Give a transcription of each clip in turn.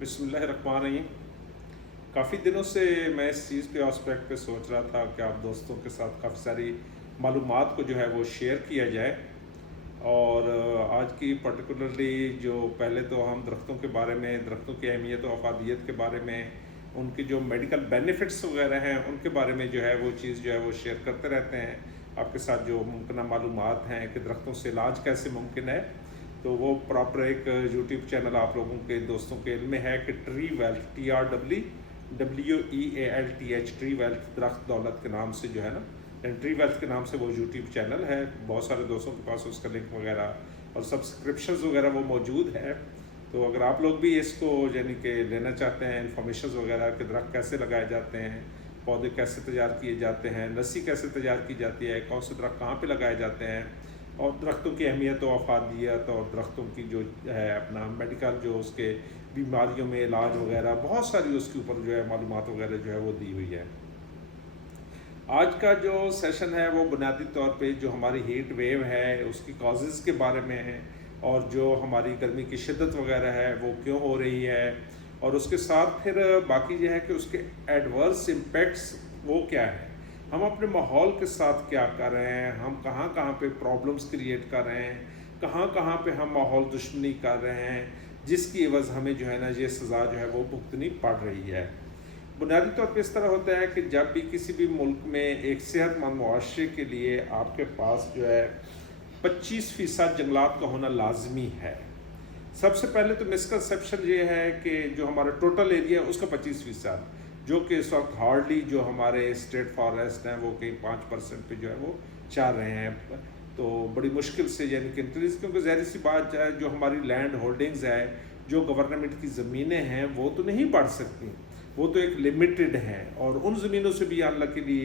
बिस्मिल्लाहिर्रहमानिर्रहीम। काफ़ी दिनों से मैं इस चीज़ पे आस्पेक्ट पे सोच रहा था कि आप दोस्तों के साथ काफ़ी सारी मालूमात को जो है वो शेयर किया जाए। और आज की पर्टिकुलरली जो पहले तो हम दरख्तों के बारे में, दरख्तों की अहमियत और अफादियत के बारे में, उनकी जो मेडिकल बेनिफिट्स वगैरह हैं उनके बारे में जो है वो चीज़ जो है वो शेयर करते रहते हैं आपके साथ। जो मुमकिन मालूमात हैं कि दरख्तों से इलाज कैसे मुमकिन है, तो वो प्रॉपर एक यूट्यूब चैनल आप लोगों के दोस्तों के इल्म में है कि tree wealth, TREWEALTH, tree wealth, दरख्त दौलत के नाम से जो है ना, ट्री वेल्थ के नाम से वो यूट्यूब चैनल है। बहुत सारे दोस्तों के पास उसका लिंक वगैरह और सब्सक्रिप्शंस वगैरह वो मौजूद है। तो अगर आप लोग भी इसको यानी कि लेना चाहते हैं इंफॉर्मेशन वगैरह कि दरख्त कैसे लगाए जाते हैं, पौधे कैसे तैयार किए जाते हैं, लस्सी कैसे तैयार की जाती है, कौन से दरख्त कहाँ पे लगाए जाते हैं, और दरख्तों की अहमियत और अफादियत, और दरख्तों की जो है अपना मेडिकल जो उसके बीमारियों में इलाज वगैरह, बहुत सारी उसके ऊपर जो है मालूमात वगैरह जो है वो दी हुई है। आज का जो सेशन है वो बुनियादी तौर पे जो हमारी हीट वेव है उसकी कॉजेज़ के बारे में है, और जो हमारी गर्मी की शिद्दत वगैरह है वो क्यों हो रही है, और उसके साथ फिर बाकी ये है कि उसके एडवर्स इम्पेक्ट्स वो क्या है, हम अपने माहौल के साथ क्या कर रहे हैं, हम कहाँ कहाँ पे प्रॉब्लम्स क्रिएट कर रहे हैं, कहाँ कहाँ पे हम माहौल दुश्मनी कर रहे हैं, जिसकी एवज़ हमें जो है ना ये सज़ा जो है वो भुगतनी पड़ रही है। बुनियादी तौर पे इस तरह होता है कि जब भी किसी भी मुल्क में एक सेहतमंद मुआशरे के लिए आपके पास जो है 25% जंगलात का होना लाजमी है। सबसे पहले तो मिसकंसेप्शन ये है कि जो हमारा टोटल एरिया है उसका 25%, जो कि इस वक्त हार्डली जो हमारे स्टेट फॉरेस्ट हैं वो कहीं 5% पे जो है वो चाह रहे हैं। तो बड़ी मुश्किल से यानी कि इंक्रीज, क्योंकि ज़ाहिर सी बात है जो हमारी लैंड होल्डिंग्स है, जो गवर्नमेंट की ज़मीनें हैं वो तो नहीं बढ़ सकती, वो तो एक लिमिटेड है। और उन ज़मीनों से भी अनलकीली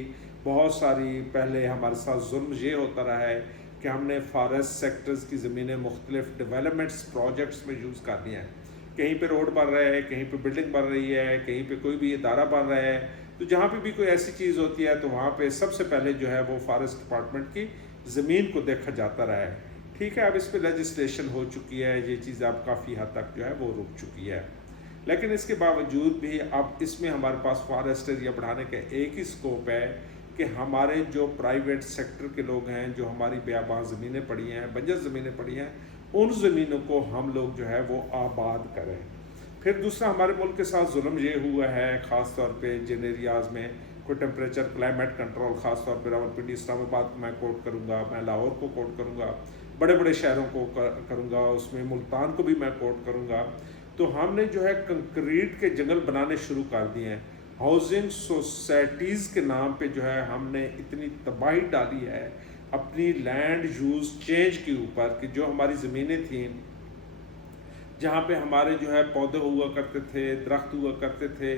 बहुत सारी पहले हमारे साथ जुल्म ये होता रहा है कि हमने फॉरेस्ट सेक्टर्स की ज़मीनें मुख्तलिफ डेवलपमेंट्स प्रोजेक्ट्स में यूज़ कर दिया है। कहीं पे रोड बन रहा है, कहीं पे बिल्डिंग बन रही है, कहीं पे कोई भी इदारा बन रहा है, तो जहाँ पे भी कोई ऐसी चीज़ होती है तो वहाँ पे सबसे पहले जो है वो फॉरेस्ट डिपार्टमेंट की ज़मीन को देखा जाता रहा है। ठीक है, अब इस पर लेजिस्लेशन हो चुकी है, ये चीज़ अब काफ़ी हद तक जो है वो रुक चुकी है। लेकिन इसके बावजूद भी अब इसमें हमारे पास फॉरेस्ट एरिया बढ़ाने का एक ही स्कोप है कि हमारे जो प्राइवेट सेक्टर के लोग हैं, जो हमारी बेआबाद ज़मीनें पड़ी हैं, बंजर ज़मीनें पड़ी हैं, उन ज़मीनों को हम लोग जो है वो आबाद करें। फिर दूसरा, हमारे मुल्क के साथ जुल्म ये हुआ है ख़ास तौर पे जिन एरियाज़ में कोई टेम्परेचर क्लाइमेट कंट्रोल, ख़ास तौर पे रावलपिंडी, इस्लामाबाद को मैं कोट करूँगा, मैं लाहौर को कोट करूँगा, बड़े बड़े शहरों को करूँगा, उसमें मुल्तान को भी मैं कोट करूँगा। तो हमने जो है कंक्रीट के जंगल बनाने शुरू कर दिए हैं। हाउसिंग सोसाइटीज़ के नाम पे जो है हमने इतनी तबाही डाली है अपनी लैंड यूज़ चेंज के ऊपर कि जो हमारी ज़मीनें थीं, जहाँ पे हमारे जो है पौधे हुआ करते थे, दरख्त हुआ करते थे,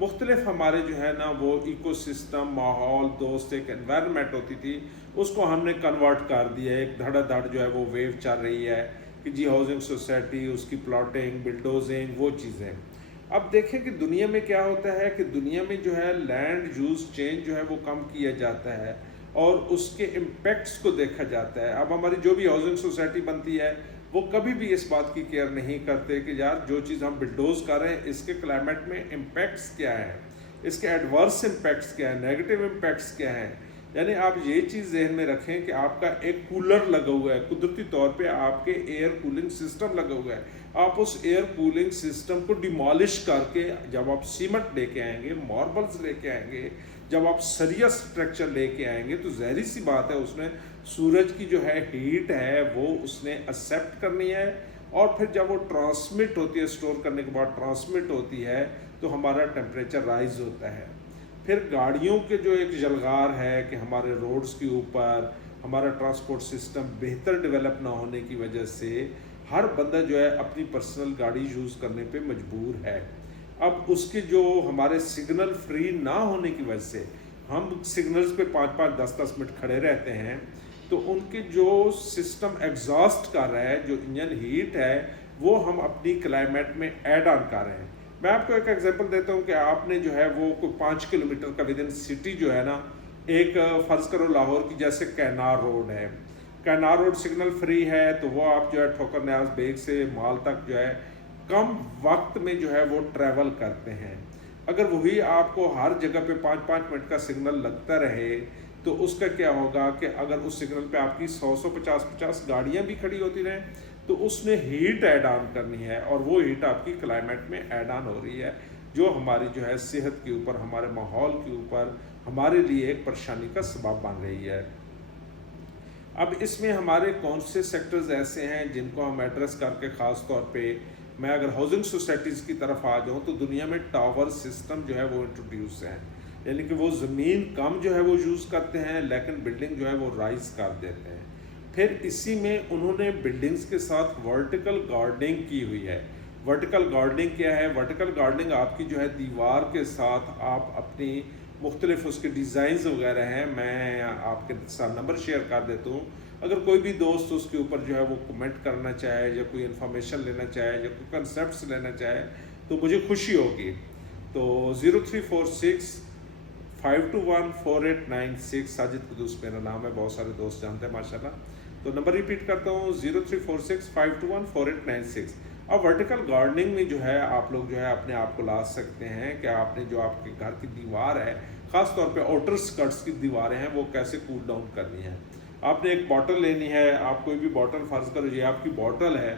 मुख्तलिफ हमारे जो है ना वो इकोसिस्टम, माहौल दोस्त एक एनवायरनमेंट होती थी, उसको हमने कन्वर्ट कर दिया। एक धड़ाधड़ जो है वो वेव चल रही है कि जी हाउसिंग सोसाइटी, उसकी प्लॉटिंग, बिल्डोजिंग, वो चीज़ें। अब देखें कि दुनिया में क्या होता है कि दुनिया में जो है लैंड यूज़ चेंज जो है वो कम किया जाता है और उसके इम्पेक्ट्स को देखा जाता है। अब हमारी जो भी हाउसिंग सोसाइटी बनती है वो कभी भी इस बात की केयर नहीं करते कि यार जो चीज़ हम बिल्डोज कर रहे हैं इसके क्लाइमेट में इम्पैक्ट्स क्या है, इसके एडवर्स इम्पैक्ट्स क्या है, नेगेटिव इम्पैक्ट्स क्या हैं। यानी आप ये चीज़ जहन में रखें कि आपका एक कूलर लगा हुआ है, कुदरती तौर पे आपके एयर कूलिंग सिस्टम लगा हुआ है, आप उस एयर कूलिंग सिस्टम को डिमॉलिश करके जब आप सीमेंट लेके आएंगे, मार्बल्स लेके आएंगे, जब आप सरिया स्ट्रक्चर लेके आएंगे, तो ज़ाहिर सी बात है उसमें सूरज की जो है हीट है वो उसने एक्सेप्ट करनी है, और फिर जब वो ट्रांसमिट होती है, स्टोर करने के बाद ट्रांसमिट होती है, तो हमारा टेम्परेचर राइज होता है। फिर गाड़ियों के जो एक जलगार है कि हमारे रोड्स के ऊपर हमारा ट्रांसपोर्ट सिस्टम बेहतर डेवलप ना होने की वजह से हर बंदा जो है अपनी पर्सनल गाड़ी यूज़ करने पे मजबूर है। अब उसके जो हमारे सिग्नल फ्री ना होने की वजह से हम सिग्नल्स पे 5-5, 10-10 मिनट खड़े रहते हैं, तो उनके जो सिस्टम एग्जॉस्ट कर रहा है, जो इंजन हीट है, वो हम अपनी क्लाइमेट में ऐड ऑन कर रहे हैं। मैं आपको एक एग्जांपल देता हूँ कि आपने जो है वो कोई 5 किलोमीटर का विद इन सिटी जो है ना, एक फ़र्ज़ करो लाहौर की जैसे कैनार रोड है, कैनार रोड सिग्नल फ्री है, तो वो आप जो है ठोकर न्याज बेग से माल तक जो है कम वक्त में जो है वो ट्रैवल करते हैं। अगर वही आपको हर जगह पे 5-5 मिनट का सिग्नल लगता रहे तो उसका क्या होगा कि अगर उस सिग्नल पे आपकी 100 50 गाड़ियां भी खड़ी होती रहें तो उसमें हीट ऐड ऑन करनी है, और वो हीट आपकी क्लाइमेट में ऐड ऑन हो रही है, जो हमारी जो है सेहत के ऊपर, हमारे माहौल के ऊपर हमारे लिए एक परेशानी का सबब बन रही है। अब इसमें हमारे कौन से सेक्टर्स ऐसे हैं जिनको हम एड्रेस करके, ख़ास तौर पे मैं अगर हाउसिंग सोसाइटीज़ की तरफ आ जाऊँ तो दुनिया में टावर सिस्टम जो है वो इंट्रोड्यूस है, यानी कि वो ज़मीन कम जो है वो यूज़ करते हैं लेकिन बिल्डिंग जो है वो राइज कर देते हैं। फिर इसी में उन्होंने बिल्डिंग्स के साथ वर्टिकल गार्डनिंग की हुई है। वर्टिकल गार्डनिंग क्या है? वर्टिकल गार्डनिंग आपकी जो है दीवार के साथ आप अपनी मुख्तलिफ उसके डिज़ाइंस वगैरह हैं, मैं आपके साथ नंबर शेयर कर देता हूँ। अगर कोई भी दोस्त उसके ऊपर जो है वो कमेंट करना चाहे या कोई इन्फॉर्मेशन लेना चाहे या कोई कंसेप्ट लेना चाहे तो मुझे खुशी होगी। तो 0346 5214896 साजिद कुदूस मेरा नाम है, बहुत सारे दोस्त जानते हैं माशाल्लाह। तो नंबर रिपीट करता हूँ 0346 5214896। अब वर्टिकल गार्डनिंग में जो है आप लोग जो है अपने आप को ला सकते हैं कि आपने जो आपके घर की दीवार है, ख़ास तौर पे आउटर स्कर्ट्स की दीवारें हैं, वो कैसे कूल डाउन करनी है। आपने एक बॉटल लेनी है, आप कोई भी बॉटल फर्ज करो ये आपकी बॉटल है,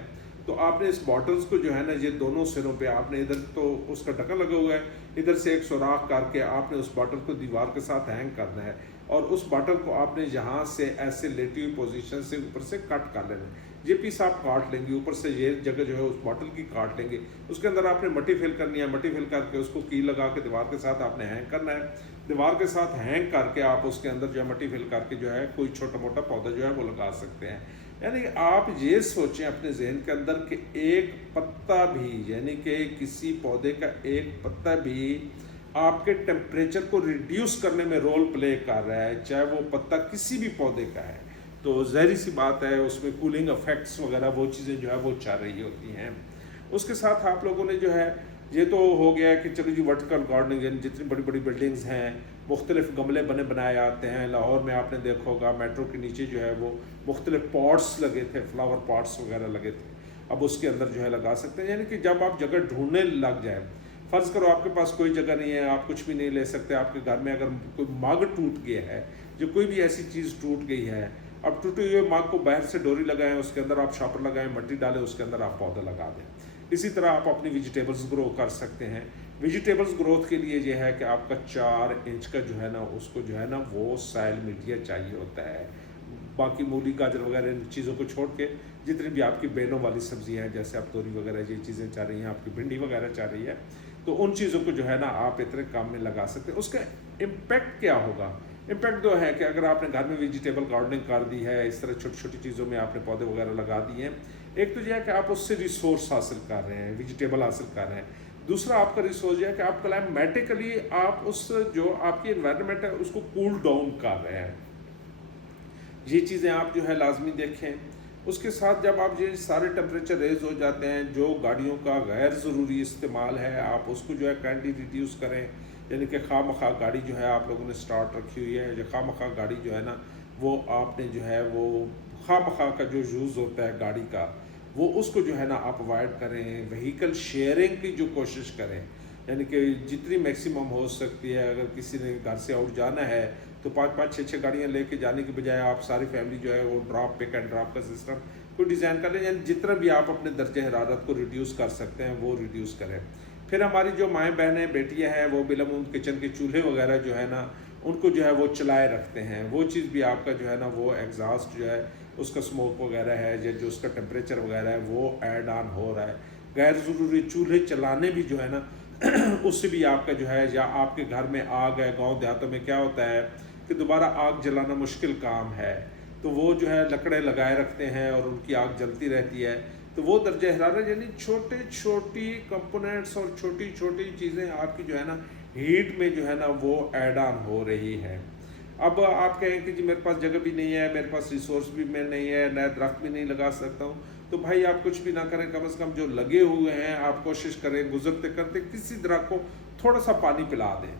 तो आपने इस बॉटल्स को जो है ना ये दोनों सिरों पे आपने इधर तो उसका ढक्कन लगा हुआ है, इधर से एक सुराख करके आपने उस बॉटल को दीवार के साथ हैंग करना है, और उस बॉटल को आपने यहाँ से ऐसे लेटी हुई पोजीशन से ऊपर से कट कर लेना है। ये पीस आप काट लेंगे, ऊपर से ये जगह जो है उस बॉटल की काट लेंगे, उसके अंदर आपने मट्टी फिल करनी है, मट्टी फिल करके उसको की लगा के दीवार के साथ आपने हैंग करना है। दीवार के साथ हैंग करके आप उसके अंदर जो है मट्टी फिल करके जो है कोई छोटा मोटा पौधा जो है वो लगा सकते हैं। यानी आप ये सोचें अपने जहन के अंदर कि एक पत्ता भी, यानी कि किसी पौधे का एक पत्ता भी आपके टेम्परेचर को रिड्यूस करने में रोल प्ले कर रहा है, चाहे वो पत्ता किसी भी पौधे का है। तो ज़ाहिर सी बात है उसमें कूलिंग इफेक्ट्स वगैरह वो चीज़ें जो है वो चल रही होती हैं। उसके साथ आप लोगों ने जो है ये तो हो गया कि चलो जी वर्टिकल गार्डनिंग, जितनी बड़ी बड़ी बिल्डिंग्स हैं मुख्तलिफ गमले बनाए आते हैं। लाहौर में आपने देखा होगा मेट्रो के नीचे जो है वो मुख्तलिफ पॉट्स लगे थे, फ्लावर पॉट्स वगैरह लगे थे, अब उसके अंदर जो है लगा सकते हैं। यानी कि जब आप जगह ढूंढने लग जाए, फ़र्ज़ करो आपके पास कोई जगह नहीं है, आप कुछ भी नहीं ले सकते, आपके घर में अगर कोई मग टूट गया है, जो कोई भी ऐसी चीज़ टूट गई है, अब टूटे हुए मग को बाहर से डोरी लगाएं, उसके अंदर आप शॉपर लगाएं, मट्टी डालें, उसके अंदर आप पौधा लगा दें। इसी तरह आप अपनी वेजिटेबल्स ग्रो कर सकते हैं। वेजिटेबल्स ग्रोथ के लिए ये है कि आपका 4 इंच का जो है ना उसको जो है ना वो सॉइल मीडिया चाहिए होता है। बाकी मूली गाजर वगैरह इन चीज़ों को छोड़ के जितनी भी आपकी बेलों वाली सब्जियां हैं, जैसे आप तोरी वगैरह ये चीज़ें चाह रही हैं, आपकी भिंडी वगैरह चाह रही है, तो उन चीज़ों को जो है ना आप इतने काम में लगा सकते हैं। उसका इम्पैक्ट क्या होगा? इम्पैक्ट तो है कि अगर आपने घर में वेजिटेबल गार्डनिंग कर दी है, इस तरह छोटी छोटी चीज़ों में आपने पौधे वगैरह लगा दिए हैं, एक तो यह है कि आप उससे रिसोर्स हासिल कर रहे हैं, वेजिटेबल हासिल कर रहे हैं। दूसरा आपका रिसोर्स यह है कि आप क्लाइमेटिकली आप उस जो आपकी एनवायरनमेंट है उसको कूल डाउन कर रहे हैं। ये चीज़ें आप जो है लाजमी देखें। उसके साथ जब आप ये सारे टेम्परेचर रेज हो जाते हैं, जो गाड़ियों का गैर ज़रूरी इस्तेमाल है आप उसको जो है काइंडली रिड्यूस करें। यानी कि खामखा गाड़ी जो है आप लोगों ने स्टार्ट रखी हुई है, जो खामखा गाड़ी जो है ना वो आपने जो है वो खामखा का जो यूज़ होता है गाड़ी का, वो उसको जो है ना आप अवॉइड करें। व्हीकल शेयरिंग की जो कोशिश करें, यानी कि जितनी मैक्सिमम हो सकती है। अगर किसी ने घर से आउट जाना है तो 5-5, 6-6 गाड़ियाँ लेके जाने के बजाय आप सारी फैमिली जो है वो ड्रॉप पिक एंड ड्रॉप का सिस्टम कोई डिज़ाइन कर लें। यानी जितना भी आप अपने दर्जे हरारत को रिड्यूस कर सकते हैं वो रिड्यूस करें। फिर हमारी जो माएँ बहनें बेटियाँ हैं वो बिलमूम किचन के चूल्हे वगैरह जो है ना उनको जो है वो चलाए रखते हैं। वो चीज़ भी आपका जो है ना वो एग्जॉस्ट जो है उसका स्मोक वगैरह है या जो उसका टेम्परेचर वगैरह है वो ऐड ऑन हो रहा है। गैर ज़रूरी चूल्हे चलाने भी जो है ना उससे भी आपका जो है, या आपके घर में आग है, गांव देहातों में क्या होता है कि दोबारा आग जलाना मुश्किल काम है, तो वो जो है लकड़े लगाए रखते हैं और उनकी आग जलती रहती है। तो वो दर्जा हरारत यानी छोटे छोटी कंपोनेंट्स और छोटी छोटी चीज़ें आपकी जो है ना हीट में जो है ना वो ऐड ऑन हो रही है। अब आप कहें कि जी मेरे पास जगह भी नहीं है, मेरे पास रिसोर्स भी मैं नहीं है, नया दरख्त भी नहीं लगा सकता हूँ, तो भाई आप कुछ भी ना करें, कम से कम जो लगे हुए हैं आप कोशिश करें गुजरते करते किसी दरख्त को थोड़ा सा पानी पिला दें।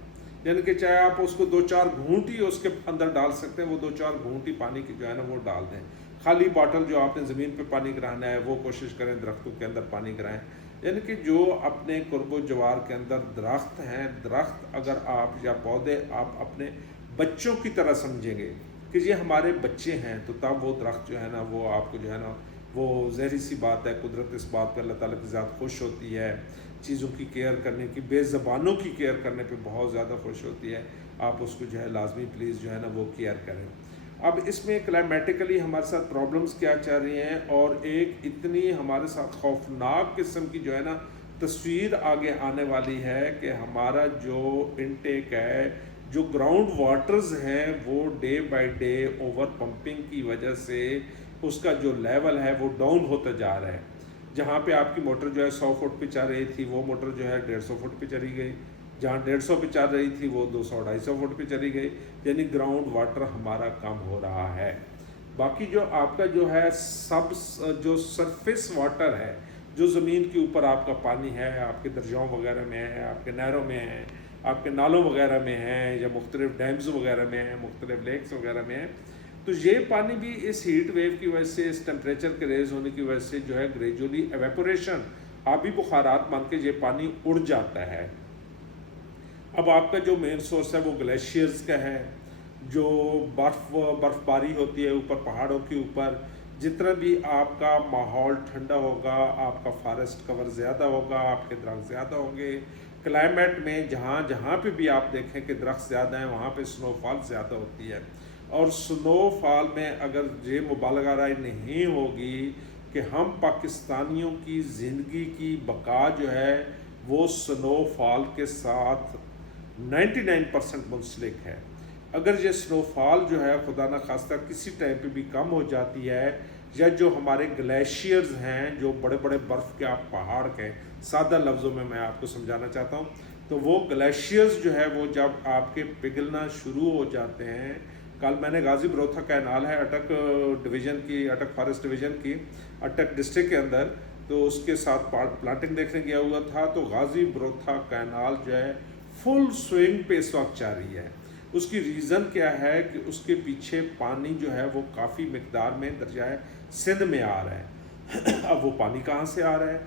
यानी कि चाहे आप उसको 2-4 घूंट ही उसके अंदर डाल सकते हैं, वो 2-4 घूंट ही पानी की जो है ना वो डाल दें। खाली बॉटल जो आपने ज़मीन पे पानी गिराना है वो कोशिश करें दरख्तों के अंदर पानी गिराएं। यानी कि जो अपने कुर्ब जवार के अंदर दरख्त हैं, दरख्त अगर आप या पौधे आप अपने बच्चों की तरह समझेंगे कि ये हमारे बच्चे हैं, तो तब वो दरख्त जो है ना वो आपको जो है ना वो ज़हरी सी बात है, कुदरत इस बात पर अल्लाह ताला की ज़ात खुश होती है, चीज़ों की केयर करने की, बेज़बानों की केयर करने पे बहुत ज़्यादा खुश होती है। आप उसको जो है लाजमी प्लीज़ जो है ना वो केयर करें। अब इसमें क्लाइमेटिकली हमारे साथ प्रॉब्लम्स क्या चल रही हैं, और एक इतनी हमारे साथ खौफनाक किस्म की जो है ना तस्वीर आगे आने वाली है कि हमारा जो इनटेक है, जो ग्राउंड वाटर्स हैं, वो day by day over pumping की वजह से उसका जो लेवल है वो डाउन होता जा रहा है। जहाँ पे आपकी मोटर जो है 100 फुट पे चल रही थी, वो मोटर जो है 150 फुट पे चली गई। जहाँ 150 पे चल रही थी वो 200-250 फुट पे चली गई। यानी ग्राउंड वाटर हमारा कम हो रहा है। बाकी जो आपका जो है जो सरफेस वाटर है, जो ज़मीन के ऊपर आपका पानी है, आपके दरियाओं वगैरह में है, आपके नहरों में है, आपके नालों वगैरह में है, या मुख्तलिफ डैम्स वगैरह में है, मुख्तलिफ लेक्स वगैरह में है, तो ये पानी भी इस हीट वेव की वजह से, इस टेम्परेचर के रेज होने की वजह से जो है ग्रेजुअली एवेपोरेशन, आबी बुखारात मान के ये पानी उड़ जाता है। अब आपका जो मेन सोर्स है वो ग्लेशियर्स का है, जो बर्फ़बारी होती है ऊपर पहाड़ों के ऊपर। जितना भी आपका माहौल ठंडा होगा, आपका फॉरेस्ट कवर ज़्यादा होगा, आपके दरख्त ज़्यादा होंगे। क्लाइमेट में जहाँ जहाँ पे भी आप देखें कि दरख्त ज़्यादा हैं, वहाँ पे स्नोफॉल ज़्यादा होती है। और स्नोफॉल में अगर ये मुबालगा राय नहीं होगी कि हम पाकिस्तानियों की ज़िंदगी की बका जो है वो स्नोफॉल के साथ 99% मुंसलिक है। अगर ये स्नोफॉल जो है खुदा न खास्ता किसी टाइम पे भी कम हो जाती है, या जो हमारे ग्लेशियर्स हैं, जो बड़े बड़े बर्फ़ के आप पहाड़ के, सादा लफ्ज़ों में मैं आपको समझाना चाहता हूँ, तो वो ग्लेशियर्स जो है वो जब आपके पिघलना शुरू हो जाते हैं। कल मैंने गाज़ी बरोथा कैनाल है अटक डिवीज़न की, अटक फॉरेस्ट डिवीज़न की, अटक डिस्ट्रिक्ट के अंदर, तो उसके साथ प्लांटिंग देखने गया हुआ था। तो गाज़ी बरोथा कैनाल जो है फुल स्विंग पे इस वक्त जारी है। उसकी रीज़न क्या है कि उसके पीछे पानी जो है वो काफ़ी मिकदार में दरियाए सिंध में आ रहा है। अब वो पानी कहाँ से आ रहा है?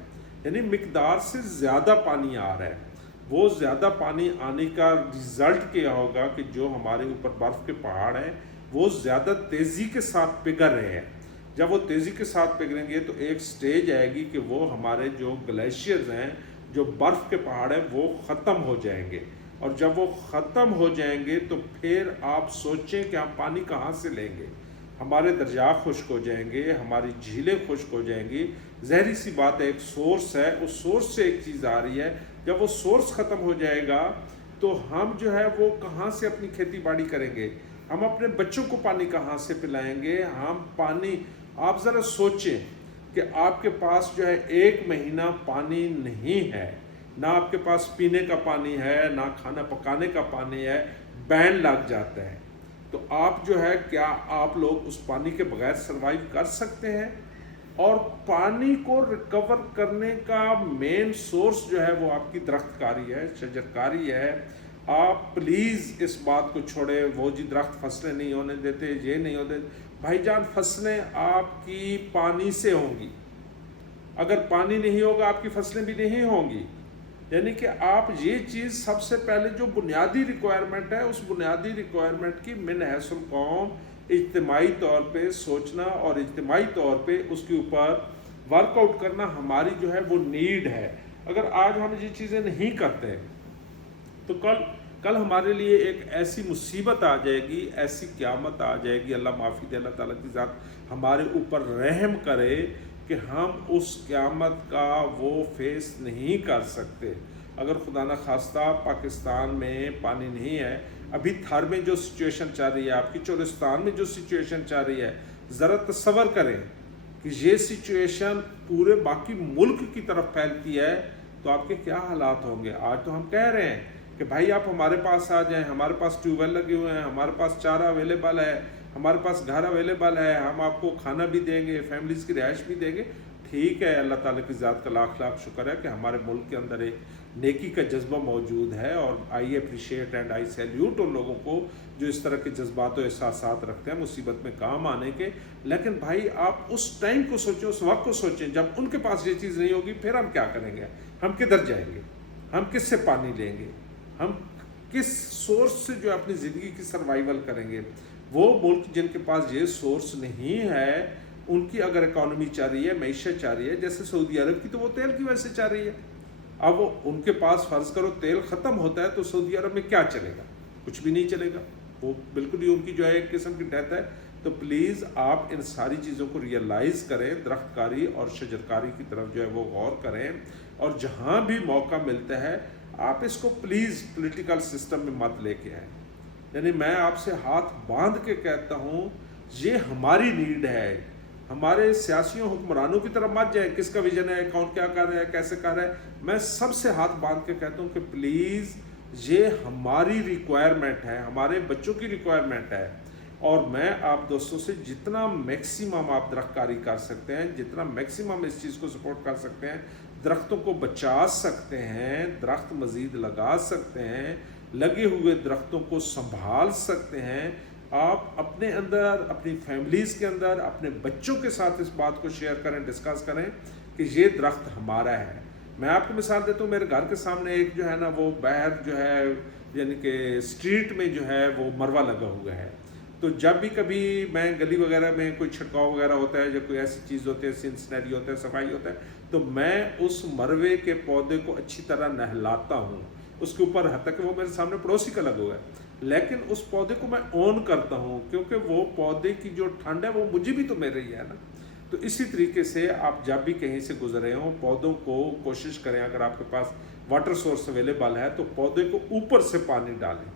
यानी मिकदार से ज़्यादा पानी आ रहा है। वो ज़्यादा पानी आने का रिज़ल्ट क्या होगा कि जो हमारे ऊपर बर्फ़ के पहाड़ हैं वो ज़्यादा तेज़ी के साथ पिघल रहे हैं। जब वो तेज़ी के साथ पिघलेंगे तो एक स्टेज आएगी कि वो हमारे जो ग्लेशियर्स हैं, जो बर्फ़ के पहाड़ हैं, वो ख़त्म हो जाएंगे। और जब वो ख़त्म हो जाएंगे तो फिर आप सोचें कि हम पानी कहाँ से लेंगे। हमारे दरिया खुश्क हो जाएंगे, हमारी झीलें खुश्क हो जाएंगी। ज़हरी सी बात है, एक सोर्स है, उस सोर्स से एक चीज़ आ रही है। जब वो सोर्स ख़त्म हो जाएगा तो हम जो है वो कहाँ से अपनी खेती बाड़ी करेंगे, हम अपने बच्चों को पानी कहाँ से पिलाएंगे। हम पानी, आप ज़रा सोचें कि आपके पास जो है 1 महीना पानी नहीं है, ना आपके पास पीने का पानी है, ना खाना पकाने का पानी है, बैन लग जाता है, तो आप जो है क्या आप लोग उस पानी के बगैर सरवाइव कर सकते हैं? और पानी को रिकवर करने का मेन सोर्स जो है वो आपकी दरख्तकारी है, शजरकारी है। आप प्लीज़ इस बात को छोड़े, वो जी दरख्त फसलें नहीं होने देते, ये नहीं होते। भाईजान, फसलें आपकी पानी से होंगी, अगर पानी नहीं होगा आपकी फसलें भी नहीं होंगी। यानी कि आप ये चीज़ सबसे पहले जो बुनियादी रिक्वायरमेंट है, उस बुनियादी रिक्वायरमेंट की मिन हैसुल कौम इज्तिमाई तौर पे सोचना और इज्तिमाई तौर पे उसके ऊपर वर्कआउट करना हमारी जो है वो नीड है। अगर आज हम ये चीज़ें नहीं करते तो कल हमारे लिए एक ऐसी मुसीबत आ जाएगी, ऐसी क़यामत आ जाएगी, अल्लाह माफ़ी दे, अल्लाह ताला की ज़ात हमारे ऊपर रहम करे कि हम उस क़यामत का वो फेस नहीं कर सकते। अगर खुदा न खास्ता पाकिस्तान में पानी नहीं है, अभी थार में जो सिचुएशन चल रही है, आपकी चोलिस्तान में जो सिचुएशन चल रही है, ज़रा तसव्वुर करें कि ये सिचुएशन पूरे बाकी मुल्क की तरफ फैलती है तो आपके क्या हालात होंगे। आज तो हम कह रहे हैं कि भाई आप हमारे पास आ जाएं, हमारे पास ट्यूबवेल लगे हुए हैं, हमारे पास चारा अवेलेबल है, हमारे पास घर अवेलेबल है, हम आपको खाना भी देंगे, फैमिलीज़ की रिहाइश भी देंगे। ठीक है, अल्लाह ताला की ज़ात का लाख लाख शुक्र है कि हमारे मुल्क के अंदर एक नेकी का जज्बा मौजूद है, और I appreciate and I salute उन लोगों को जो इस तरह के जज्बात और एहसासात रखते हैं मुसीबत में काम आने के। लेकिन भाई आप उस टाइम को सोचें, उस वक्त को सोचें जब उनके पास ये चीज़ नहीं होगी, फिर हम क्या करेंगे? हम किधर जाएंगे? हम किससे पानी लेंगे? हम किस सोर्स से जो अपनी ज़िंदगी की सर्वाइवल करेंगे? वो मुल्क जिनके पास ये सोर्स नहीं है, उनकी अगर इकॉनमी चाह रही है, मईशत चाह रही है, जैसे सऊदी अरब की, तो वो तेल की वजह से चाह रही है। अब वो उनके पास फ़र्ज़ करो तेल ख़त्म होता है तो सऊदी अरब में क्या चलेगा? कुछ भी नहीं चलेगा। वो बिल्कुल ही उनकी जो है एक किस्म की डेथ है। तो प्लीज़ आप इन सारी चीज़ों को रियलाइज़ करें, दरख्तकारी और शजरकारी की तरफ जो है वो गौर करें, और जहाँ भी मौका मिलता है आप इसको प्लीज़ पॉलिटिकल सिस्टम में मत लेके आए। यानी मैं आपसे हाथ बांध के कहता हूँ, ये हमारी नीड है। हमारे सियासियों हुक्मरानों की तरफ मत जाए, किसका विजन है, कौन क्या कर रहा है, कैसे कर रहा है। मैं सबसे हाथ बांध के कहता हूँ कि प्लीज़ ये हमारी रिक्वायरमेंट है, हमारे बच्चों की रिक्वायरमेंट है। और मैं आप दोस्तों से जितना मैक्सिमम आप दरख्तकारी कर सकते हैं, जितना मैक्सिमम इस चीज़ को सपोर्ट कर सकते हैं, दरख्तों को बचा सकते हैं, दरख्त मज़ीद लगा सकते हैं, लगे हुए दरख्तों को संभाल सकते हैं। आप अपने अंदर, अपनी फैमिलीज़ के अंदर, अपने बच्चों के साथ इस बात को शेयर करें, डिस्कस करें कि ये दरख्त हमारा है। मैं आपको मिसाल देता हूँ, मेरे घर के सामने एक जो है ना, वो बाहर जो है यानी कि स्ट्रीट में जो है वो मरवा लगा हुआ है। तो जब भी कभी मैं गली वगैरह में कोई छिड़काव वगैरह होता है, जब कोई ऐसी चीज़ होती है, सिंसनरी होता है, सफाई होता है, तो मैं उस मरवे के पौधे को अच्छी तरह नहलाता हूँ। उसके ऊपर हद तक वो मेरे सामने पड़ोसी का लगा हुआ है, लेकिन उस पौधे को मैं ऑन करता हूँ, क्योंकि वो पौधे की जो ठंड है वो मुझे भी तो मिल रही है ना। तो इसी तरीके से आप जब भी कहीं से गुजरे हों, पौधों को कोशिश करें, अगर आपके पास वाटर सोर्स अवेलेबल है तो पौधे को ऊपर से पानी डालें।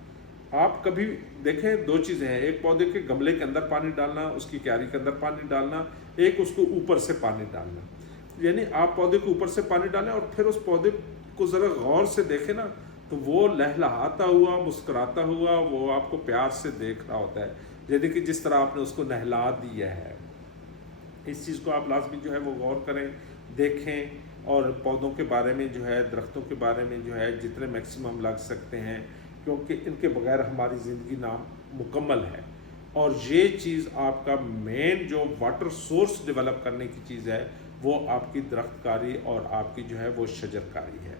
आप कभी देखें, दो चीज़ें हैं, एक पौधे के गमले के अंदर पानी डालना, उसकी क्यारी के अंदर पानी डालना, एक उसको ऊपर से पानी डालना। यानी आप पौधे को ऊपर से पानी डालें और फिर उस पौधे को ज़रा गौर से देखें ना, तो वो लहलहाता हुआ, मुस्कुराता हुआ, वो आपको प्यार से देख रहा होता है, यदि कि जिस तरह आपने उसको नहला दिया है। इस चीज़ को आप लाजमी जो है वो गौर करें, देखें, और पौधों के बारे में जो है, दरख्तों के बारे में जो है जितने मैक्सिमम लग सकते हैं, क्योंकि इनके बगैर हमारी ज़िंदगी नामुकम्मल है। और ये चीज़ आपका मेन जो वाटर सोर्स डेवलप करने की चीज़ है, वो आपकी दरख्तकारी और आपकी जो है वो शजरकारी है।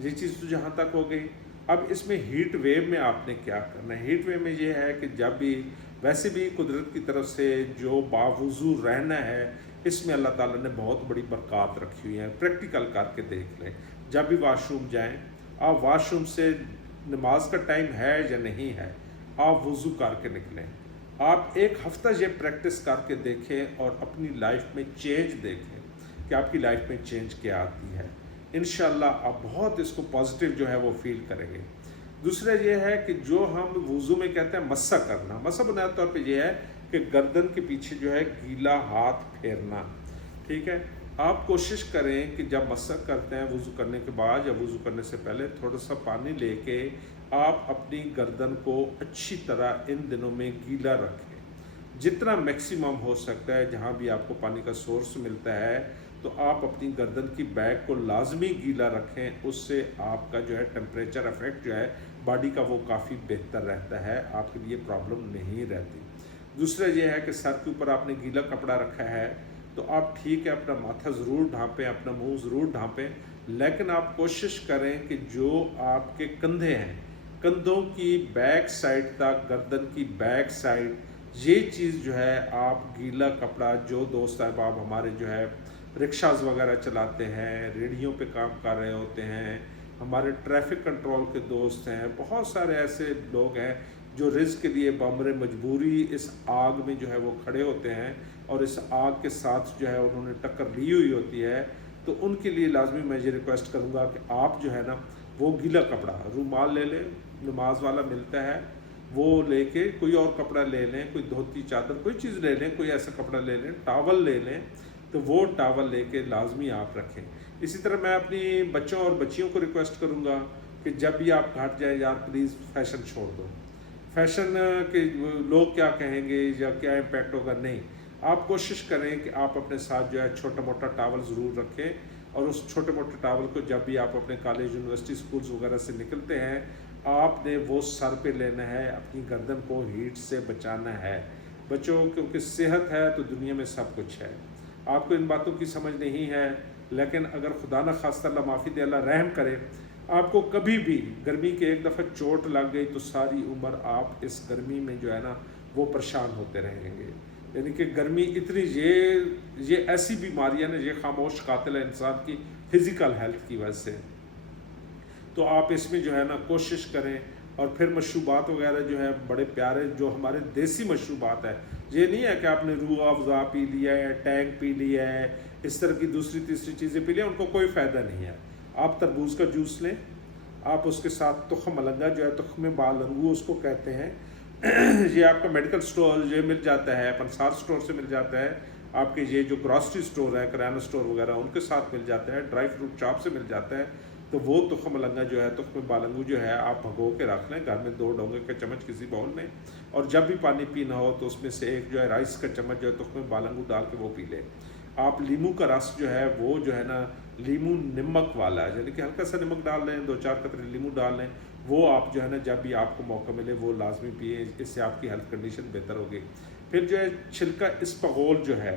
ये चीज़ तो जहाँ तक हो गई। अब इसमें हीट वेव में आपने क्या करना है? हीट वेव में ये है कि जब भी, वैसे भी कुदरत की तरफ से जो बावजू रहना है, इसमें अल्लाह ताला ने बहुत बड़ी बरक़ात रखी हुई है। प्रैक्टिकल करके देख लें, जब भी वाशरूम जाएं, आप वाशरूम से नमाज का टाइम है या नहीं है, आप वज़ू करके निकलें। आप एक हफ़्ता ये प्रैक्टिस करके देखें और अपनी लाइफ में चेंज देखें कि आपकी लाइफ में चेंज क्या आती है। इंशाअल्लाह आप बहुत इसको पॉजिटिव जो है वो फील करेंगे। दूसरा ये है कि जो हम वुज़ू में कहते हैं मस्सा करना, मस्सा बुनियादी तौर पे ये है कि गर्दन के पीछे जो है गीला हाथ फेरना। ठीक है, आप कोशिश करें कि जब मस्सा करते हैं वुज़ू करने के बाद या वुज़ू करने से पहले, थोड़ा सा पानी लेके आप अपनी गर्दन को अच्छी तरह इन दिनों में गीला रखें, जितना मैक्सिमम हो सकता है। जहाँ भी आपको पानी का सोर्स मिलता है तो आप अपनी गर्दन की बैक को लाजमी गीला रखें, उससे आपका जो है टेम्परेचर इफेक्ट जो है बॉडी का वो काफ़ी बेहतर रहता है, आपके लिए प्रॉब्लम नहीं रहती। दूसरा ये है कि सर के ऊपर आपने गीला कपड़ा रखा है तो आप ठीक है अपना माथा ज़रूर ढाँपें, अपना मुंह ज़रूर ढाँपें, लेकिन आप कोशिश करें कि जो आपके कंधे हैं, कंधों की बैक साइड तक, गर्दन की बैक साइड, ये चीज़ जो है आप गीला कपड़ा, जो दोस्त अहबाब हमारे जो है रिक्शाज वगैरह चलाते हैं, रेडियो पे काम कर रहे होते हैं, हमारे ट्रैफिक कंट्रोल के दोस्त हैं, बहुत सारे ऐसे लोग हैं जो रिज़्क़ के लिए बमरे मजबूरी इस आग में जो है वो खड़े होते हैं और इस आग के साथ जो है उन्होंने टक्कर ली हुई होती है। तो उनके लिए लाजमी मैं ये रिक्वेस्ट करूँगा कि आप जो है ना वो गीला कपड़ा, रूमाल ले लें, नमाज वाला मिलता है वो लेके, कोई और कपड़ा ले लें, कोई धोती चादर कोई चीज़ ले लें, कोई ऐसा कपड़ा ले लें, टावल ले लें, तो वो टावल लेके लाजमी आप रखें। इसी तरह मैं अपनी बच्चों और बच्चियों को रिक्वेस्ट करूँगा कि जब भी आप घाट जाए यार प्लीज़ फैशन छोड़ दो। फैशन के लोग क्या कहेंगे या क्या इम्पैक्ट होगा, नहीं, आप कोशिश करें कि आप अपने साथ जो है छोटा मोटा टावल ज़रूर रखें, और उस छोटे मोटे टावल को जब भी आप अपने कॉलेज यूनिवर्सिटी स्कूल्स वगैरह से निकलते हैं, आपने वो सर पे लेना है, अपनी गर्दन को हीट से बचाना है। बच्चों, क्योंकि सेहत है तो दुनिया में सब कुछ है। आपको इन बातों की समझ नहीं है, लेकिन अगर खुदा न खास्ता अल्लाह माफ़ी दे, अल्लाह रहम करे, आपको कभी भी गर्मी के एक दफ़ा चोट लग गई तो सारी उम्र आप इस गर्मी में जो है ना वो परेशान होते रहेंगे। यानी कि गर्मी इतनी, ये ऐसी बीमारियां ना, ये खामोश कातिल है इंसान की फ़िज़िकल हेल्थ की वजह से। तो आप इसमें जो है ना कोशिश करें। और फिर मशरूबात वगैरह जो है बड़े प्यारे, जो हमारे देसी मशरूबात है, ये नहीं है कि आपने रूह अफ़ज़ा पी लिया है, टैंक पी लिया है, इस तरह की दूसरी तीसरी चीज़ें पी लिया, उनको कोई फ़ायदा नहीं है। आप तरबूज का जूस लें, आप उसके साथ तुख्म मलंगा जो है, तुख्म बालंगू उसको कहते हैं ये आपका मेडिकल स्टोर ये मिल जाता है, पंसार स्टोर से मिल जाता है, आपके ये जो ग्रॉसरी स्टोर है, किराना स्टोर वगैरह, उनके साथ मिल जाता है, ड्राई फ्रूट शॉप से मिल जाता है। तो वो तुख्म मलंगा जो है, तुख्म बालंगू जो है, आप भगो के रख लें घर में 2 डोंगे का चम्मच किसी बाउल में, और जब भी पानी पीना हो तो उसमें से एक जो है राइस का चम्मच जो है तुख्म बालंगू डाल के वो पी लें। आप लीमू का रस जो है वो जो है ना, लीमू नमक वाला है, यानी कि हल्का सा नमक डाल लें, 2-4 कतरे लीमू डाल लें, वो आप जो है ना जब भी आपको मौका मिले वो लाजमी पिए, इससे आपकी हेल्थ कंडीशन बेहतर होगी। फिर जो है छिलका इस्पगोल जो है,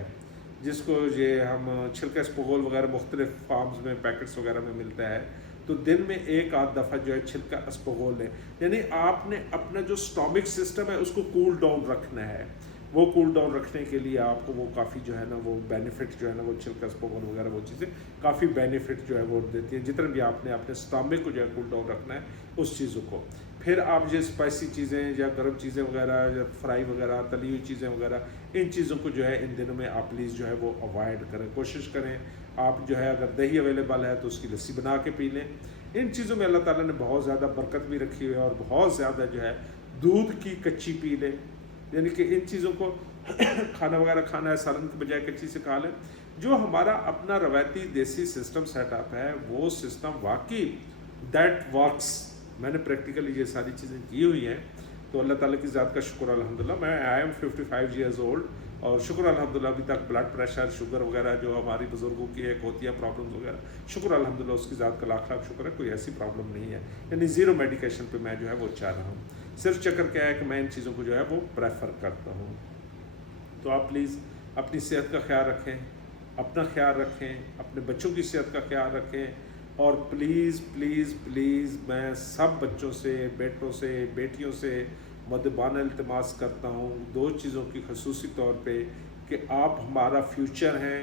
जिसको ये हम छिलका इस्पगोल वगैरह मुख्तलिफ फार्म्स में पैकेट्स वगैरह में मिलता है, तो दिन में 1-8 दफ़ा जो है छिलका इस्पगोल लें। यानी आपने अपना जो स्टॉमिक सिस्टम है उसको कूल डाउन रखना है। वो कूल डाउन रखने के लिए आपको वो काफ़ी जो है ना वो बेनिफिट जो है ना वो छिलका इस्पगोल वगैरह वो चीज़ें काफ़ी बेनिफिट जो है वो देती हैं। जितना भी आपने अपने स्टॉमिक को जो है कूल डाउन रखना है उस चीज़ों को। फिर आप ये स्पाइसी चीज़ें या गर्म चीज़ें वगैरह या फ्राई वगैरह तली हुई चीज़ें वगैरह, इन चीज़ों को जो है इन दिनों में आप प्लीज़ जो है वो अवॉइड करें। कोशिश करें आप जो है अगर दही अवेलेबल है तो उसकी लस्सी बना के पी लें। इन चीज़ों में अल्लाह ताला ने बहुत ज़्यादा बरकत भी रखी हुई है, और बहुत ज़्यादा जो है दूध की कच्ची पी लें। यानी कि इन चीज़ों को खाना वगैरह खाना है सालन के बजाय कच्ची से खा लें। जो हमारा अपना रवायती देसी सिस्टम सेटअप है वो सिस्टम वाकई दैट वर्क्स। मैंने प्रैक्टिकली ये सारी चीज़ें की हुई हैं, तो अल्लाह ताला की ज़ात का शुक्र अल्हम्दुलिल्लाह। मैं आई एम 55 ईयर्स ओल्ड, और शुक्र अल्हम्दुलिल्लाह अभी तक ब्लड प्रेशर, शुगर वगैरह जो हमारी बुज़ुर्गों की एक होती है प्रॉब्लम्स वगैरह, शुक्र अल्हम्दुलिल्लाह उसकी ज़ात का लाख लाख शुक्र है, कोई ऐसी प्रॉब्लम नहीं है। यानी ज़ीरो मेडिकेशन पे मैं जो है वो चाह रहा हूँ। सिर्फ चक्कर क्या है कि मैं इन चीज़ों को जो है वो प्रेफर करता हूँ। तो आप प्लीज़ अपनी सेहत का ख्याल रखें, अपना ख्याल रखें, अपने बच्चों की सेहत का ख्याल रखें, और प्लीज़ प्लीज़ प्लीज़ मैं सब बच्चों से, बेटों से, बेटियों से मदबाना इल्तिमास करता हूँ 2 चीज़ों की खसूसी तौर पे, कि आप हमारा फ्यूचर हैं।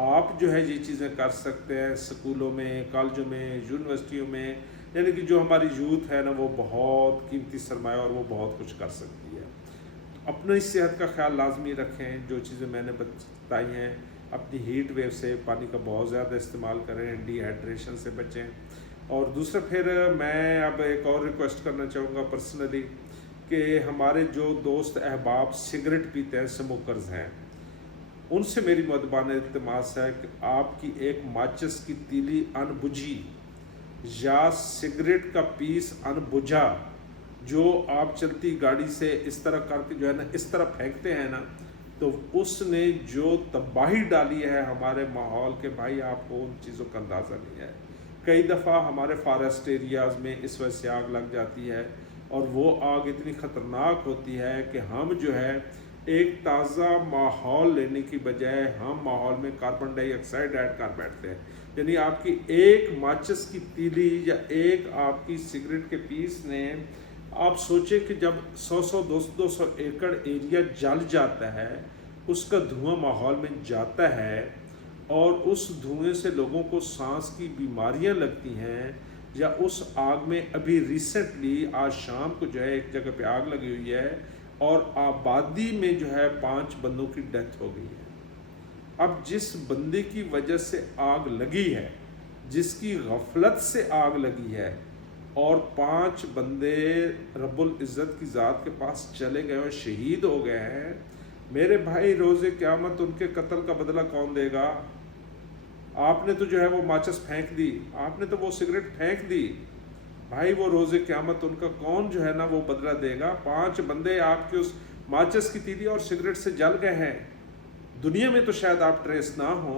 आप जो है ये चीज़ें कर सकते हैं स्कूलों में, कॉलेजों में, यूनिवर्सिटियों में, यानी कि जो हमारी यूथ है ना वो बहुत कीमती सरमाया, और वो बहुत कुछ कर सकती है। तो अपनी सेहत का ख्याल लाजमी रखें। जो चीज़ें मैंने बताई हैं, अपनी हीट वेव से पानी का बहुत ज़्यादा इस्तेमाल करें, डिहाइड्रेशन से बचें। और दूसरा फिर मैं अब एक और रिक्वेस्ट करना चाहूँगा पर्सनली, कि हमारे जो दोस्त अहबाब सिगरेट पीते हैं, स्मोकर्स हैं, उनसे मेरी मदबाना इल्तिमास है कि आपकी एक माचिस की तीली अनबुझी या सिगरेट का पीस अनबुझा जो आप चलती गाड़ी से इस तरह करके जो है ना इस तरह फेंकते हैं ना, तो उसने जो तबाही डाली है हमारे माहौल के, भाई आपको उन चीज़ों का अंदाज़ा नहीं है। कई दफ़ा हमारे फॉरेस्ट एरियाज़ में इस वजह से आग लग जाती है, और वो आग इतनी ख़तरनाक होती है कि हम जो है एक ताज़ा माहौल लेने की बजाय हम माहौल में कार्बन डाइऑक्साइड ऐड कर बैठते हैं। यानी आपकी एक माचिस की तीली या एक आपकी सिगरेट के पीस ने, आप सोचें कि जब 100-100, 200-200 एकड़ एरिया जल जाता है, उसका धुआं माहौल में जाता है, और उस धुएं से लोगों को सांस की बीमारियां लगती हैं। या उस आग में अभी रिसेंटली आज शाम को जो है एक जगह पे आग लगी हुई है, और आबादी में जो है 5 बंदों की डेथ हो गई है। अब जिस बंदे की वजह से आग लगी है, जिसकी गफलत से आग लगी है, और 5 बंदे रब्बुल इज़्ज़त की ज़ात के पास चले गए और शहीद हो गए हैं, मेरे भाई रोज़े क़यामत उनके कत्ल का बदला कौन देगा? आपने तो जो है वो माचिस फेंक दी, आपने तो वो सिगरेट फेंक दी, भाई वो रोज़े क़यामत उनका कौन जो है ना वो बदला देगा? 5 बंदे आपके उस माचिस की तीली और सिगरेट से जल गए हैं। दुनिया में तो शायद आप ट्रेस ना हो,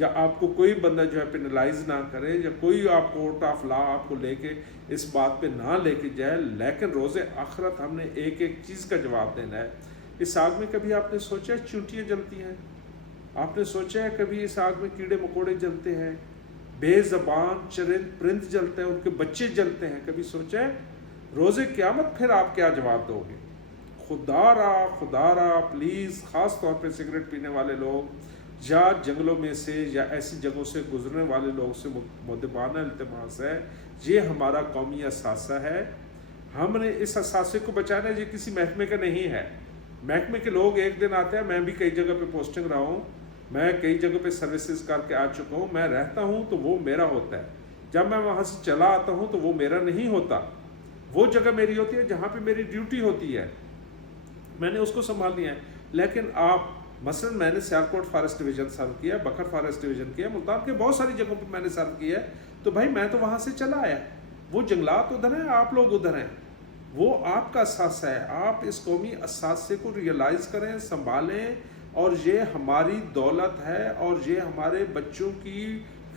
या आपको कोई बंदा जो है पेनलाइज ना करे, या कोई आप कोर्ट ऑफ लॉ आपको लेके इस बात पे ना लेके जाए, लेकिन रोज़े आखिरत हमने एक एक चीज़ का जवाब देना है। इस आग में कभी आपने सोचा है चींटियाँ जलती हैं? आपने सोचा है कभी इस आग में कीड़े मकोड़े जलते हैं, बेज़बान चरिंद परिंद जलते हैं, उनके बच्चे जलते हैं? कभी सोचा है? रोज़े क़यामत फिर आप क्या जवाब दोगे? खुदारा प्लीज़, ख़ास तौर पे सिगरेट पीने वाले लोग या जंगलों में से या ऐसी जगहों से गुजरने वाले लोगों से मुद्दबाना इल्तिमास है, ये हमारा कौमी असासा है, हमने इस असासे को बचाना है। ये किसी महकमे का नहीं है। महकमे के लोग एक दिन आते हैं, मैं भी कई जगह पे पोस्टिंग रहा हूँ, मैं कई जगह पे सर्विसेज करके आ चुका हूँ, मैं रहता हूँ तो वो मेरा होता है, जब मैं वहाँ से चला आता हूँ तो वो मेरा नहीं होता। वो जगह मेरी होती है जहाँ पे मेरी ड्यूटी होती है, मैंने उसको संभाल लिया है। लेकिन आप मसलन मैंने सियालकोट फॉरेस्ट डिवीज़न सर्व किया, बकर फॉरेस्ट डिवीज़न किया, मुल्तान के बहुत सारी जगहों पे मैंने सर्व किया है, तो भाई मैं तो वहाँ से चला आया। वो जंगलात उधर हैं, आप लोग उधर हैं, वो आपका असासा है। आप इस कौमी असासे को रियलाइज़ करें, संभालें, और ये हमारी दौलत है और ये हमारे बच्चों की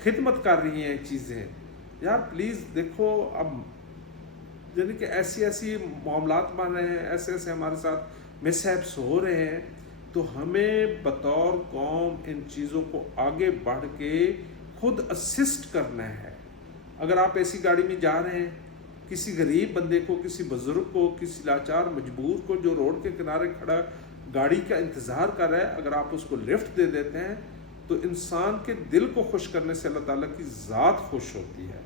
खिदमत कर रही हैं चीज़ें। यार प्लीज़ देखो, अब यानी कि ऐसी ऐसी मामलात बन रहे हैं, ऐसे ऐसे हमारे साथ मिसहैप्स हो रहे हैं, तो हमें बतौर कौम इन चीज़ों को आगे बढ़ के खुद असिस्ट करना है। अगर आप ऐसी गाड़ी में जा रहे हैं, किसी गरीब बंदे को, किसी बुज़ुर्ग को, किसी लाचार मजबूर को जो रोड के किनारे खड़ा गाड़ी का इंतज़ार कर रहा है, अगर आप उसको लिफ्ट दे देते हैं तो इंसान के दिल को खुश करने से अल्लाह ताला की ज़ात खुश होती है।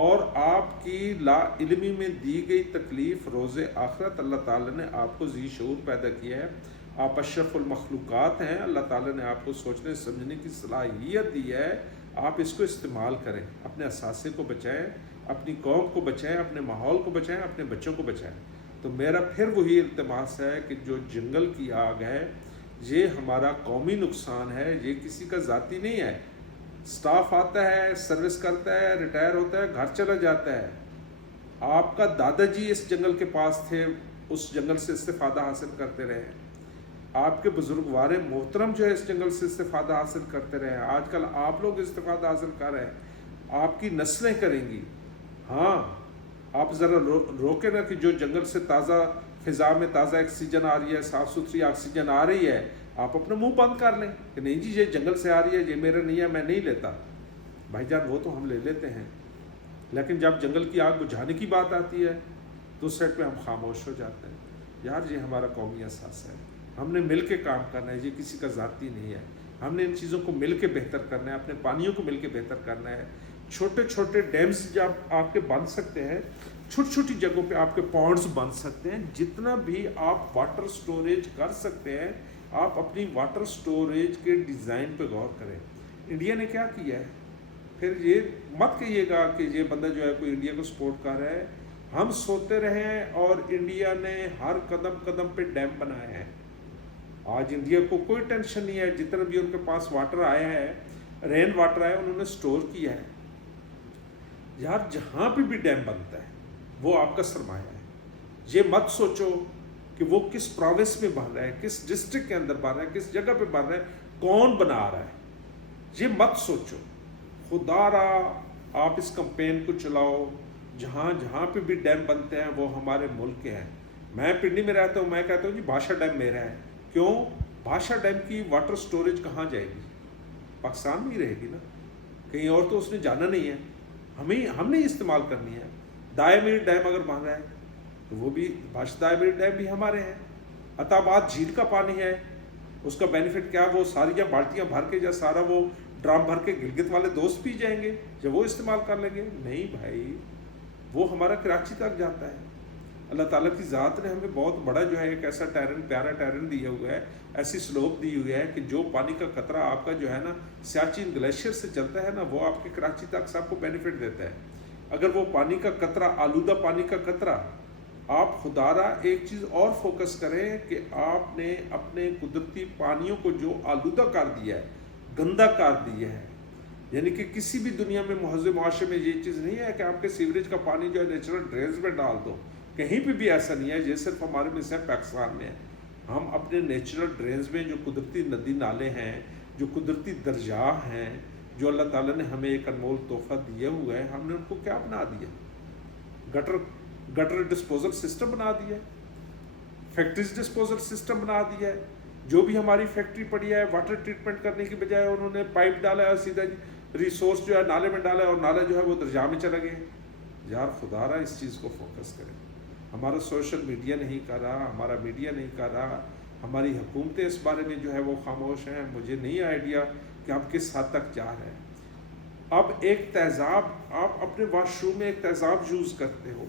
और आपकी ला इल्मी में दी गई तकलीफ़ रोज़े आखिरत अल्लाह ताला ने आपको ज़ी शऊर पैदा किया है, आप अशरफुल मखलूक़ात हैं, अल्लाह ताला ने आपको सोचने समझने की सलाहियत दी है, आप इसको इस्तेमाल करें, अपने असासे को बचाएं, अपनी कौम को बचाएं, अपने माहौल को बचाएं, अपने बच्चों को बचाएं। तो मेरा फिर वही इल्तिमास है कि जो जंगल की आग है, ये हमारा कौमी नुकसान है, ये किसी का ज़ाती नहीं है। स्टाफ आता है, सर्विस करता है, रिटायर होता है, घर चला जाता है। आपका दादाजी इस जंगल के पास थे, उस जंगल से इस्तिफ़ादा हासिल करते रहे, आपके बुजुर्गवार मोहतरम जो है इस जंगल से इस्तिफ़ादा हासिल करते रहे, आजकल आप लोग इस्तिफ़ादा हासिल कर रहे हैं, आपकी नस्लें करेंगी। हाँ, आप ज़रा रोके ना कि जो जंगल से ताज़ा फ़िज़ा में ताज़ा ऑक्सीजन आ रही है, साफ़ सुथरी ऑक्सीजन आ रही है, आप अपना मुंह बंद कर लें कि नहीं जी ये जंगल से आ रही है, ये मेरा नहीं है, मैं नहीं लेता। भाईजान वो तो हम ले लेते हैं, लेकिन जब जंगल की आग बुझाने की बात आती है तो उस साइड पे हम खामोश हो जाते हैं। यार ये हमारा कौमी एहसास है, हमने मिल के काम करना है, ये किसी का ज़ाती नहीं है। हमने इन चीज़ों को मिल के बेहतर करना है, अपने पानियों को मिल के बेहतर करना है। छोटे छोटे डैम्स जब आपके बन सकते हैं, छोटी छोटी जगहों पे आपके पॉन्ड्स बन सकते हैं, जितना भी आप वाटर स्टोरेज कर सकते हैं, आप अपनी वाटर स्टोरेज के डिज़ाइन पे गौर करें। इंडिया ने क्या किया है? फिर ये मत कहिएगा कि ये बंदा जो है कोई इंडिया को सपोर्ट कर रहा है। हम सोते रहे और इंडिया ने हर कदम कदम पे डैम बनाए हैं। आज इंडिया को कोई टेंशन नहीं है, जितना भी उनके पास वाटर आया है, रेन वाटर आया, उन्होंने स्टोर किया है। यार जहाँ पे भी डैम बनता है वो आपका सरमाया है। ये मत सोचो कि वो किस प्रोविंस में बन रहा है, किस डिस्ट्रिक्ट के अंदर बन रहा है, किस जगह पे बन रहा है, कौन बना रहा है, ये मत सोचो। खुदारा आप इस कैंपेन को चलाओ, जहाँ जहाँ पे भी डैम बनते हैं वो हमारे मुल्क के हैं। मैं पिंडी में रहता हूँ, मैं कहता हूँ जी भाषा डैम मेरा है। क्यों? भाषा डैम की वाटर स्टोरेज कहाँ जाएगी? पाकिस्तान में ही रहेगी ना, कहीं और तो उसने जाना नहीं है, हमने इस्तेमाल करनी है। दायमीर डैम अगर बन रहा है तो वो भी भाषा दायमीर डैम भी हमारे हैं। अताबाद झील का पानी है, उसका बेनिफिट क्या? वो सारी बाल्टियाँ भर के या सारा वो ड्राम भर के गिलगित वाले दोस्त पी जाएंगे, जब वो इस्तेमाल कर लेंगे? नहीं भाई, वो हमारा कराची तक जाता है। अल्लाह ताला की ज़ात ने हमें बहुत बड़ा जो है एक ऐसा टैरन, प्यारा टैरन दिया हुआ है, ऐसी स्लोप दी हुई है कि जो पानी का कतरा आपका जो है ना सियाचिन ग्लेशियर से चलता है ना, वो आपके कराची तक सबको बेनिफिट देता है। अगर वो पानी का कतरा, आलूदा पानी का कतरा, आप खुदारा एक चीज़ और फोकस करें कि आपने अपने कुदरती पानियों को जो आलूदा कर दिया है, गंदा कर दिया है, यानी कि किसी भी दुनिया में महज़ मुआशरे में ये चीज़ नहीं है कि आपके सीवरेज का पानी जो है नेचुरल ड्रेन्स में डाल दो, कहीं पे भी ऐसा नहीं है। ये सिर्फ हमारे में से पाकिस्तान में है। ہم اپنے نیچرل ڈرینز میں جو قدرتی ندی نالے ہیں، جو قدرتی درجاہ ہیں، جو اللہ تعالیٰ نے ہمیں ایک انمول تحفہ دیا ہوا ہے، ہم نے ان کو کیا بنا دیا؟ گٹر ڈسپوزل سسٹم بنا دیا ہے، فیکٹریز ڈسپوزل سسٹم بنا دیا ہے. جو بھی ہماری فیکٹری پڑی ہے، واٹر ٹریٹمنٹ کرنے کی بجائے انہوں نے پائپ ڈالا ہے، سیدھا ریسورس جو ہے نالے میں ڈالا ہے، اور نالا جو ہے وہ دریا میں چلا گیا. یار خدا رہا اس چیز کو فوکس کریں. ہمارا سوشل میڈیا نہیں کر رہا، ہمارا میڈیا نہیں کر رہا، ہماری حکومتیں اس بارے میں جو ہے وہ خاموش ہیں. مجھے نہیں آئیڈیا کہ ہم کس حد تک جا رہے ہیں. اب ایک تیزاب، آپ اپنے واش روم میں ایک تیزاب یوز کرتے ہو،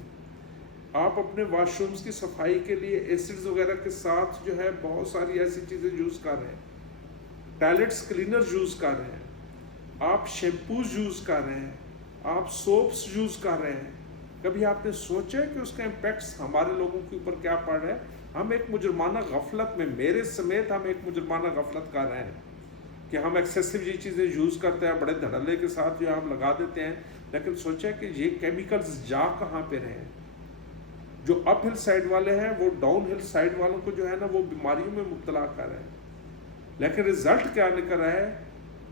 آپ اپنے واش رومز کی صفائی کے لیے ایسڈز وغیرہ کے ساتھ جو ہے بہت ساری ایسی چیزیں یوز کر رہے ہیں، ٹوائلٹس کلینر یوز کر رہے ہیں، آپ شیمپوز یوز کر رہے ہیں، آپ سوپس یوز کر رہے ہیں. کبھی آپ نے سوچا ہے کہ اس کا امپیکٹس ہمارے لوگوں کے اوپر کیا پڑ رہا ہے؟ ہم ایک مجرمانہ غفلت میں، میرے سمیت ہم ایک مجرمانہ غفلت کر رہے ہیں کہ ہم ایکسیسو یہ چیزیں یوز کرتے ہیں، بڑے دھڑلے کے ساتھ جو ہے ہم لگا دیتے ہیں. لیکن سوچا کہ یہ کیمیکلز جا کہاں پہ رہے ہیں؟ جو اپ ہل سائڈ والے ہیں وہ ڈاؤن ہل سائڈ والوں کو جو ہے نا وہ بیماریوں میں مبتلا کر رہے ہیں. لیکن رزلٹ کیا نکل رہا ہے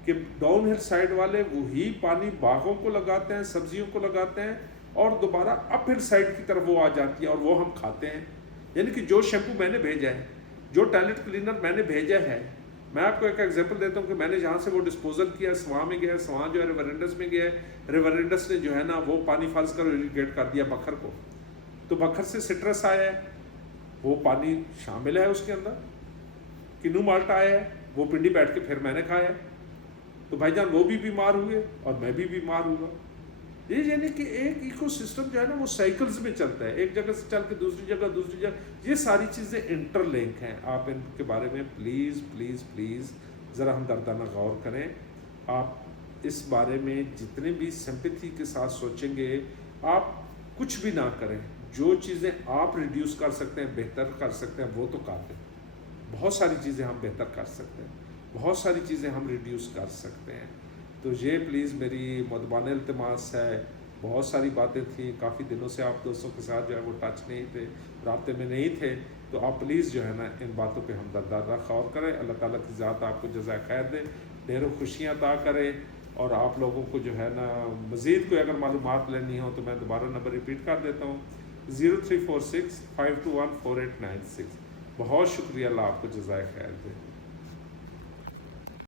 کہ ڈاؤن ہل سائڈ والے وہی پانی باغوں کو لگاتے ہیں، سبزیوں کو لگاتے ہیں، اور دوبارہ اپ ہل سائڈ کی طرف وہ آ جاتی ہے اور وہ ہم کھاتے ہیں. یعنی کہ جو شیمپو میں نے بھیجا ہے، جو ٹوائلٹ کلینر میں نے بھیجا ہے، میں آپ کو ایک ایگزامپل دیتا ہوں کہ میں نے جہاں سے وہ ڈسپوزل کیا، سواں میں گیا، سواں جو ہے ریور انڈس میں گیا ہے، ریور انڈس نے جو ہے نا وہ پانی فرض کر اریگیٹ کر دیا بکھر کو، تو بکھر سے سٹرس آیا ہے، وہ پانی شامل ہے اس کے اندر. کنو مالٹ آیا ہے، وہ پنڈی بیٹھ کے پھر میں نے کھایا، تو بھائی جان وہ بھی بیمار ہوئے اور میں بھی بیمار ہوا. یہ یعنی کہ ایک ایکو سسٹم جو ہے نا وہ سائیکلز میں چلتا ہے، ایک جگہ سے چل کے دوسری جگہ. یہ ساری چیزیں انٹر لنک ہیں. آپ ان کے بارے میں پلیز پلیز پلیز ذرا ہمدردانہ غور کریں. آپ اس بارے میں جتنے بھی سمپتھی کے ساتھ سوچیں گے، آپ کچھ بھی نہ کریں. جو چیزیں آپ ریڈیوس کر سکتے ہیں، بہتر کر سکتے ہیں، وہ تو کافی. بہت ساری چیزیں ہم بہتر کر سکتے ہیں، بہت ساری چیزیں ہم ریڈیوس کر سکتے ہیں. تو یہ پلیز میری مؤدبانہ التماس ہے. بہت ساری باتیں تھیں، کافی دنوں سے آپ دوستوں کے ساتھ جو ہے وہ ٹچ نہیں تھے، رابطے میں نہیں تھے، تو آپ پلیز جو ہے نا ان باتوں پہ ہمدردانہ غور کریں. اللہ تعالیٰ کی ذات آپ کو جزائے خیر دے، ڈھیروں خوشیاں عطا کرے. اور آپ لوگوں کو جو ہے نا مزید کوئی اگر معلومات لینی ہو تو میں دوبارہ نمبر ریپیٹ کر دیتا ہوں، 0346 521 4896. بہت شکریہ. اللہ آپ کو جزائے خیر دے.